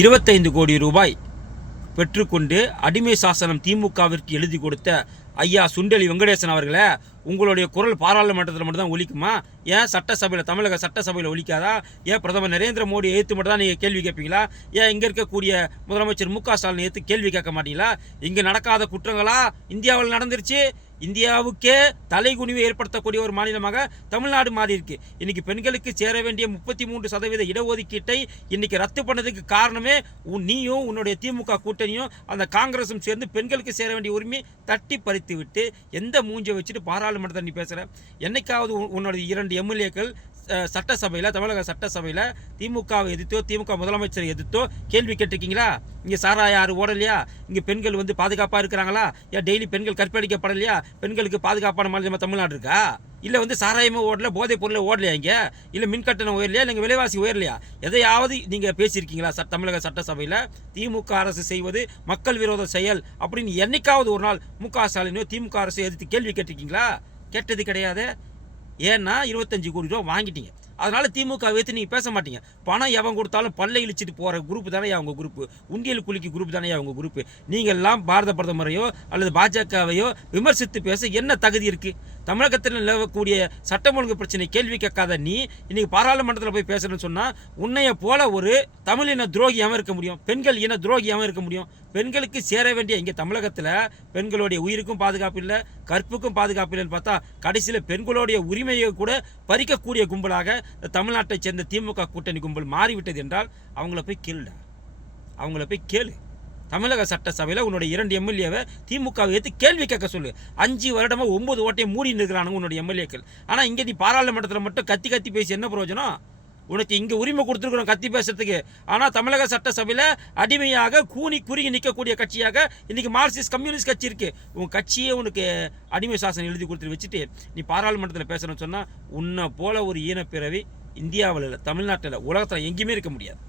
25 கோடி ரூபாய் பெற்றுக்கொண்டு அடிமை சாசனம் திமுகவிற்கு எழுதி கொடுத்த ஐயா சுண்டெலி வெங்கடேசன் அவர்களே, உங்களுடைய குரல் பாராளுமன்றத்தில் மட்டும் தான் ஒலிக்குமா? ஏன் சட்டசபையில், தமிழக சட்டசபையில் ஒலிக்காதா? ஏன் பிரதமர் நரேந்திர மோடி எதிர்த்து மட்டும் தான் நீங்கள் கேள்வி கேட்பீங்களா? ஏன் இங்கே இருக்கக்கூடிய முதலமைச்சர் மு.க. ஸ்டாலின் எதிர்த்து கேள்வி கேட்க மாட்டீங்களா? இங்கே நடக்காத குற்றங்களா இந்தியாவில் நடந்துருச்சு? இந்தியாவுக்கே தலைகுனிவை ஏற்படுத்தக்கூடிய ஒரு மாநிலமாக தமிழ்நாடு மாறி இருக்கு. இன்னைக்கு பெண்களுக்கு சேர வேண்டிய 33% இடஒதுக்கீட்டை இன்னைக்கு ரத்து பண்ணதுக்கு காரணமே நீயும் உன்னுடைய திமுக கூட்டணியும் அந்த காங்கிரஸும் சேர்ந்து பெண்களுக்கு சேர வேண்டிய உரிமையை தட்டி பறித்து விட்டு எந்த மூஞ்சை வச்சுட்டு பாராளுமன்றத்தை நீ பேசுற? என்னைக்காவது உன்னுடைய 2 எம்எல்ஏக்கள் சட்டசபையில், தமிழக சட்டசபையில் திமுகவை எதிர்த்தோ திமுக முதலமைச்சரை எதிர்த்தோ கேள்வி கேட்டிருக்கீங்களா? இங்கே சாராய ஆறு ஓடலையா? இங்கே பெண்கள் பாதுகாப்பாக இருக்கிறாங்களா? ஏன் டெய்லி பெண்கள் கற்பழிக்கப்படலையா? பெண்களுக்கு பாதுகாப்பான மாநிலமாக தமிழ்நாடு இருக்கா? இல்லை சாராயமும் ஓடல, போதைப் பொருளை ஓடலையா? இங்கே இல்லை மின்கட்டணம் உயரலையா? இல்லை விலைவாசி உயரலையா? எதையாவது நீங்கள் பேசியிருக்கீங்களா? தமிழக சட்டசபையில் திமுக அரசு செய்வது மக்கள் விரோத செயல் அப்படின்னு என்னைக்காவது ஒரு நாள் மு.க. ஸ்டாலினோ திமுக அரசை எதிர்த்து கேள்வி கேட்டிருக்கீங்களா? கேட்டது கிடையாது. ஏன்னா 25 கோடி ரூபா வாங்கிட்டீங்க. அதனால திமுக வைத்து நீங்கள் பேச மாட்டீங்க. பணம் எவன் கொடுத்தாலும் பல்லை இழிச்சிட்டு போகிற குரூப் தானே அவங்க குரூப்பு. உண்டியல் குலுக்கி குரூப் தானே அவங்க குரூப்பு. நீங்கள் எல்லாம் பாரத பிரதமரையோ அல்லது பாஜகவையோ விமர்சித்து பேச என்ன தகுதி இருக்குது? தமிழகத்தில் நிலவக்கூடிய சட்டம் ஒழுங்கு பிரச்சனை கேள்வி கேட்காத நீ இன்னைக்கு பாராளுமன்றத்தில் போய் பேசுறேன்னு சொன்னால் உன்னைய போல ஒரு தமிழ் இன துரோகியாகவும் இருக்க முடியும், பெண்கள் இன துரோகியாகவும் இருக்க முடியும். பெண்களுக்கு சேர வேண்டிய இங்கே தமிழகத்தில் பெண்களுடைய உயிருக்கும் பாதுகாப்பு இல்லை, கற்புக்கும் பாதுகாப்பு இல்லைன்னு பார்த்தா கடைசியில் பெண்களுடைய உரிமையை கூட பறிக்கக்கூடிய கும்பலாக தமிழ்நாட்டை சேர்ந்த திமுக கூட்டணி கும்பல் மாறிவிட்டது என்றால் அவங்கள போய் கேளுடா, அவங்கள போய் கேளு. தமிழக சட்டசபையில் உன்னுடைய 2 எம்எல்ஏவை திமுகவை ஏற்று கேள்வி கேட்க சொல்லு. 5 வருடமாக 9 ஓட்டையும் மூடின்னு இருக்கிறானுங்க உன்னுடைய எம்எல்ஏக்கள். ஆனால் இங்கே நீ பாராளுமன்றத்தில் மட்டும் கத்தி கத்தி பேசி என்ன பிரயோஜனம்? உனக்கு இங்கே உரிமை கொடுத்துருக்குறோம் கத்தி பேசுறதுக்கு. ஆனால் தமிழக சட்டசபையில் அடிமையாக கூனி குறுகி நிற்கக்கூடிய கட்சியாக இன்றைக்கி மார்க்சிஸ்ட் கம்யூனிஸ்ட் கட்சி இருக்குது. உன் கட்சியே உனக்கு அடிமை சாசனம் எழுதி கொடுத்துட்டு வச்சுட்டு நீ பாராளுமன்றத்தில் பேசணும்னு சொன்னால் உன்னை போல ஒரு ஈனப்பிறவி இந்தியாவில் இல்லை, தமிழ்நாட்டில், உலகத்தில் எங்கேயுமே இருக்க முடியாது.